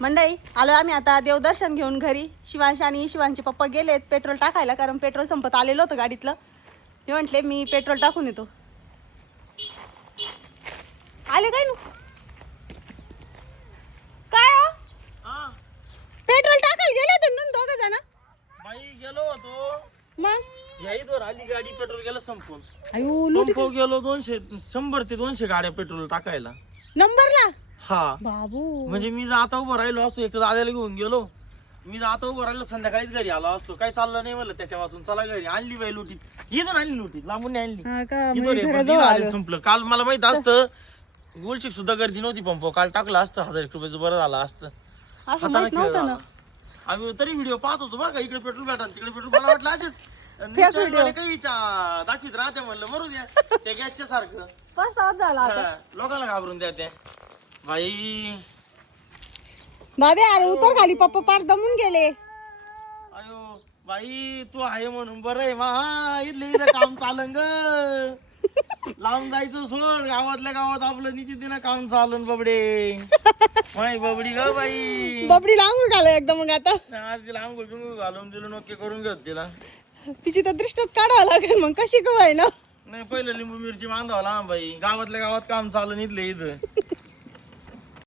मंडळी आलो आम्ही आता देवदर्शन घेऊन घरी. शिवांश आणि शिवांचे पप्पा गेलेत पेट्रोल टाकायला, कारण पेट्रोल संपत आलेलं होतं गाडीतलं. ते म्हटले मी पेट्रोल टाकून येतो. आले काय ना काय हो? पेट्रोल टाकायला गेले होते ना दोघं जण? बाई गेलो होतो मग याईवर आली गाडी, पेट्रोल गेलं संपून. अयो लुटी पंप गेलो 200 100 ते 200 गाड्या पेट्रोल टाकायला. नंबरला हा बाबू. म्हणजे मी आता उभं राहिलो असतो, एक तर दादाला घेऊन गेलो. मी आता उभं राहिलो, संध्याकाळीच घरी आलो असतो. काही चाललं नाही म्हणलं त्याच्या वाचून. चला घरी. आणली बाई लुटीत, इथून आणली लुटीत, लांबून नाही आणली. हा का, इथं म्हणजे रे, पण घराजवळ तिथं आलं. आधी संपलं. काल मला माहित असतं गोलशिक सुद्धा गर्दी नव्हती पंप. काल टाकलं असतं 1000 रुपयाचं, बरं झालं असतं. असं हाताने माहित खेळ नव्हतं ना. झाला. आम्ही तरी व्हिडिओ पाहत होतो बरं का, इकडे पेट्रोल भेटा तिकडे पेट्रोल. मला वाटलं असेच फेक व्हिडिओ. काही दाखवीत राहते म्हणलं, बरोबर द्या त्या गॅसच्या सारखं. बस आज झाला आता. हा, लोकांना घाबरून द्या ते बाई. दादा अरे उतर खाली, पप्पा पार दमून गेले. अयो बाई, तू आहे म्हणून बरं आहे. मा इथले इथं काम चालन ग. लावून जायचं सोड, गावातल्या गावात आपलं निश्चितीनं काम चालन बबडे. माय बबडी ग बाई. बबडी लांबून घालो एकदम. मग आता आज तिला आंघोळ बिंघोळ घालून दिलं, नोके करून घेत तिला. तिची तर दृष्टच काढावं लागेल. मग कशी काय ना. नाही पहिलं लिंबू मिरची बांधावं लांब बाई. गावातल्या गावात काम चालन इथले इथं.